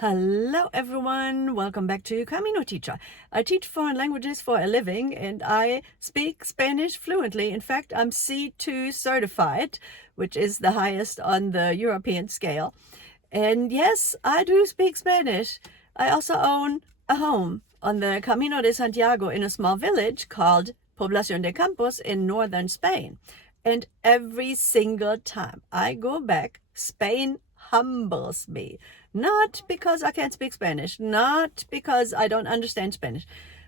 Hello everyone, welcome back to Camino Teacher. I teach foreign languages for a living and I speak Spanish fluently. In fact, I'm C2 certified, which is the highest on the European scale. And yes, I do speak Spanish. I also own a home on the Camino de Santiago in a small village called Población de Campos in northern Spain. And every single time I go back, Spain humbles me. Not because I can't speak Spanish, not because I don't understand Spanish,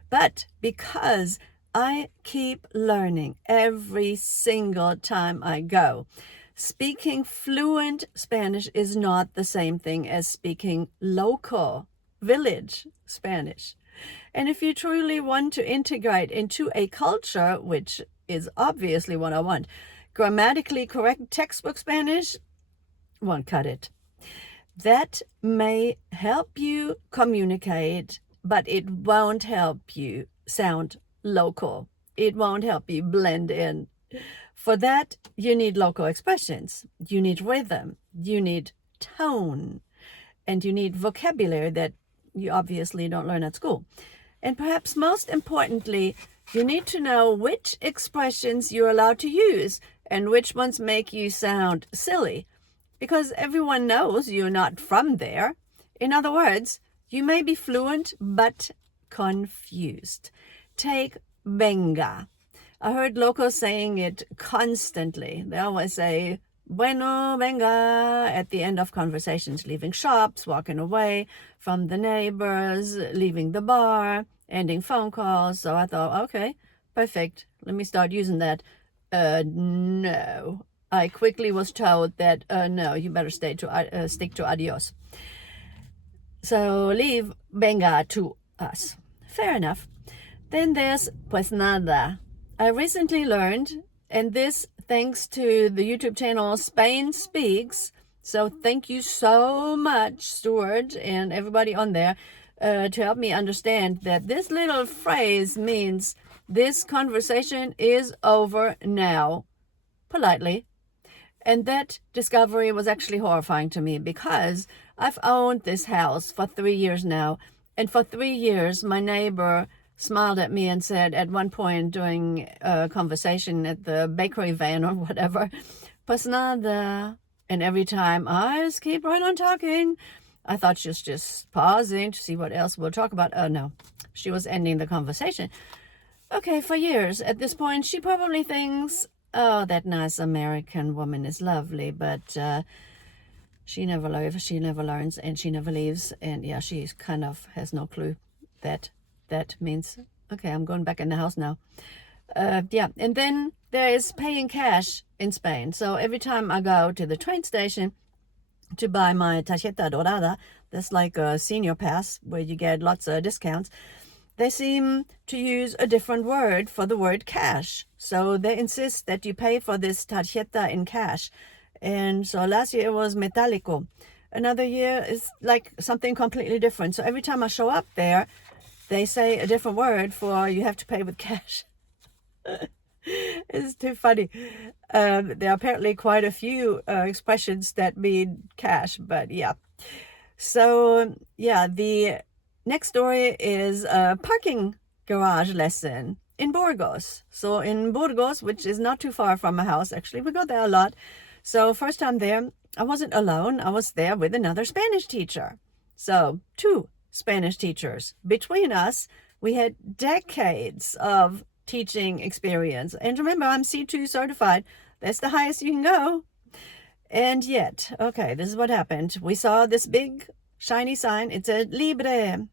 but because I keep learning every single time I go. Speaking fluent Spanish is not the same thing as speaking local, village Spanish. And if you truly want to integrate into a culture, which is obviously what I want, grammatically correct textbook Spanish won't cut it. That may help you communicate, but it won't help you sound local. It won't help you blend in. For that, you need local expressions. You need rhythm. You need tone. And you need vocabulary that you obviously don't learn at school. And perhaps most importantly, you need to know which expressions you're allowed to use and which ones make you sound silly. Because everyone knows you're not from there. In other words, you may be fluent, but confused. Take venga. I heard locals saying it constantly. They always say, bueno, venga, at the end of conversations, leaving shops, walking away from the neighbors, leaving the bar, ending phone calls. So I thought, okay, perfect. Let me start using that. No. I quickly was told that, no, you better stick to adios. So leave venga to us. Fair enough. Then there's pues nada. I recently learned, and this thanks to the YouTube channel Spain Speaks. So thank you so much, Stuart, and everybody on there, to help me understand that this little phrase means this conversation is over now, politely. And that discovery was actually horrifying to me because I've owned this house for 3 years now. And for 3 years, my neighbor smiled at me and said at one point during a conversation at the bakery van or whatever, pues nada. And every time I just keep right on talking. I thought she was just pausing to see what else we'll talk about. Oh, no. She was ending the conversation. Okay, for years. At this point, she probably thinks, oh, that nice American woman is lovely, but she never learns, and she never leaves. And yeah, she kind of has no clue that means, okay, I'm going back in the house now. Yeah, and then there is paying cash in Spain. So every time I go to the train station to buy my tarjeta dorada, that's like a senior pass where you get lots of discounts, they seem to use a different word for the word cash. So they insist that you pay for this tarjeta in cash. And so last year it was metálico. Another year is like something completely different. So every time I show up there, they say a different word for you have to pay with cash. It's too funny. There are apparently quite a few expressions that mean cash, but yeah. So yeah, the next story is a parking garage lesson in Burgos. So in Burgos, which is not too far from my house, actually, we go there a lot. So first time there, I wasn't alone. I was there with another Spanish teacher. So 2 Spanish teachers. Between us, we had decades of teaching experience. And remember, I'm C2 certified. That's the highest you can go. And yet, okay, this is what happened. We saw this big shiny sign. It said Libre.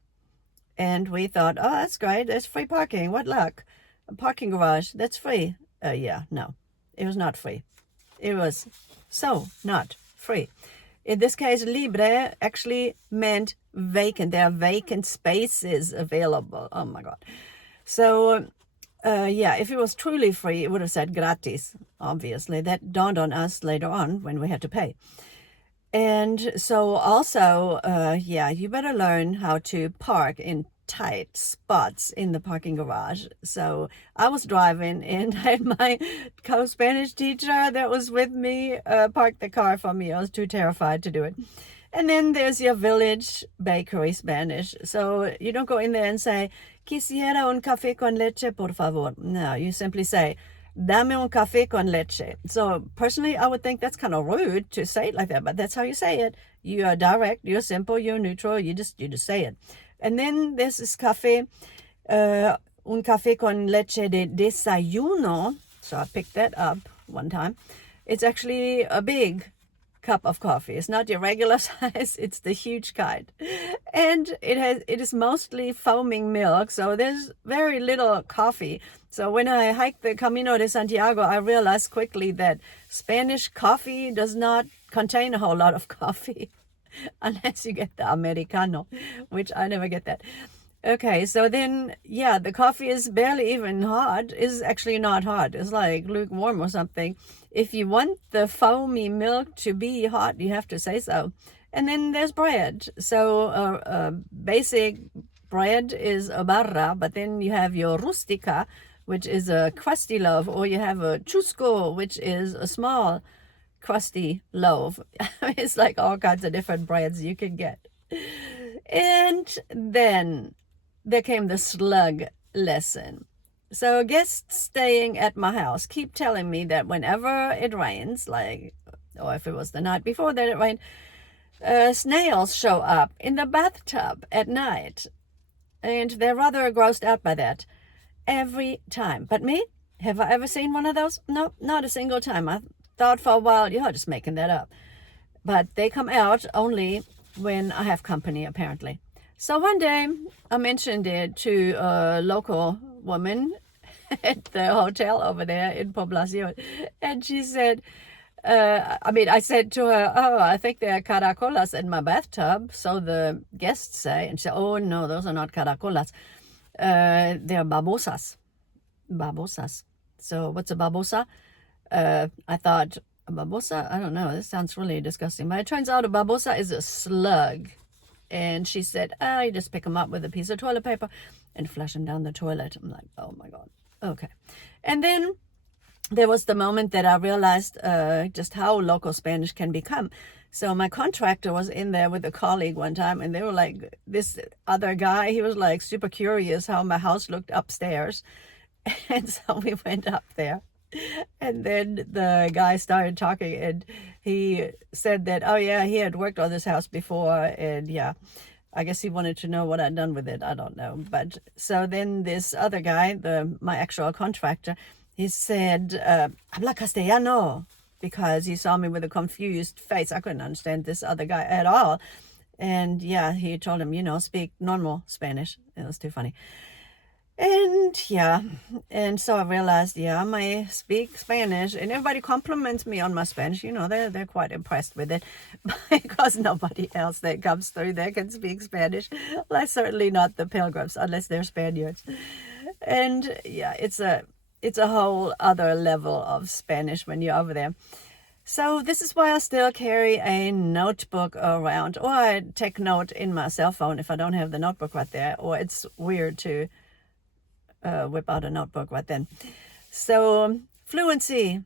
And we thought, oh, that's great. There's free parking. What luck. A parking garage. That's free. Yeah, no. It was not free. It was so not free. In this case, Libre actually meant vacant. There are vacant spaces available. Oh, my God. So, yeah, if it was truly free, it would have said gratis, obviously. That dawned on us later on when we had to pay. And so also, yeah, you better learn how to park in tight spots in the parking garage. So I was driving and I had my co-Spanish teacher that was with me park the car for me. I was too terrified to do it. And then there's your village bakery Spanish. So you don't go in there and say, quisiera un café con leche, por favor. No, you simply say, dame un café con leche. So personally, I would think that's kind of rude to say it like that, but that's how you say it. You are direct, you're simple, you're neutral, you just say it. And then there's this café, un café con leche de desayuno. So I picked that up one time. It's actually a big cup of coffee. It's not your regular size, it's the huge kind. And it is mostly foaming milk, so there's very little coffee. So when I hiked the Camino de Santiago, I realized quickly that Spanish coffee does not contain a whole lot of coffee unless you get the Americano, which I never get that. Okay, so then, yeah, the coffee is barely even hot. It's actually not hot. It's like lukewarm or something. If you want the foamy milk to be hot, you have to say so. And then there's bread. So basic bread is a barra, but then you have your rustica, which is a crusty loaf, or you have a chusco, which is a small crusty loaf. It's like all kinds of different breads you can get. And then there came the slug lesson. So guests staying at my house keep telling me that whenever it rains, like, or if it was the night before that it rained, snails show up in the bathtub at night. And they're rather grossed out by that every time. But me, have I ever seen one of those? No, not a single time. I thought for a while, you're just making that up. But they come out only when I have company, apparently. So one day I mentioned it to a local woman at the hotel over there in Poblacion. And she said, I said to her, oh, I think there are caracolas in my bathtub. So the guests say, and she said, oh, no, those are not caracolas. They're babosas. Babosas. So what's a babosa? I thought, a babosa? I don't know. This sounds really disgusting. But it turns out a babosa is a slug. And she said, oh, you just pick them up with a piece of toilet paper and flush them down the toilet. I'm like, oh, my God. Okay. And then there was the moment that I realized just how local Spanish can become. So my contractor was in there with a colleague one time, and they were like, this other guy, he was like super curious how my house looked upstairs. And so we went up there. And then the guy started talking, and he said that, oh, yeah, he had worked on this house before. And yeah, I guess he wanted to know what I'd done with it. I don't know. But so then this other guy, my actual contractor, he said, habla castellano, because he saw me with a confused face. I couldn't understand this other guy at all. And yeah, he told him, speak normal Spanish. It was too funny. And yeah, and so I realized, I may speak Spanish, and everybody compliments me on my Spanish. They're quite impressed with it, because nobody else that comes through there can speak Spanish. Well, certainly not the pilgrims, unless they're Spaniards. And yeah, it's a whole other level of Spanish when you're over there. So this is why I still carry a notebook around, or I take note in my cell phone if I don't have the notebook right there, or it's weird to whip out a notebook right then. So fluency,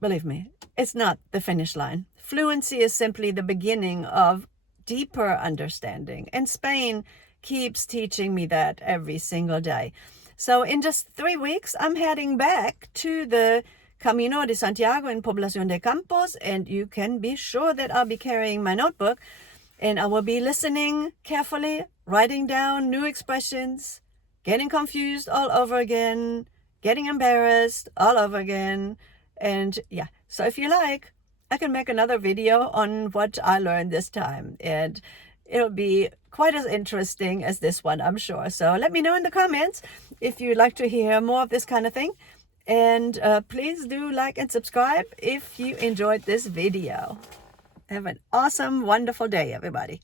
believe me, it's not the finish line. Fluency is simply the beginning of deeper understanding. And Spain keeps teaching me that every single day. So in just 3 weeks, I'm heading back to the Camino de Santiago in Poblacion de Campos. And you can be sure that I'll be carrying my notebook. And I will be listening carefully, writing down new expressions, getting confused all over again, getting embarrassed all over again. And yeah, so if you like, I can make another video on what I learned this time. And it'll be quite as interesting as this one, I'm sure. So let me know in the comments if you'd like to hear more of this kind of thing. And please do like and subscribe if you enjoyed this video. Have an awesome, wonderful day, everybody.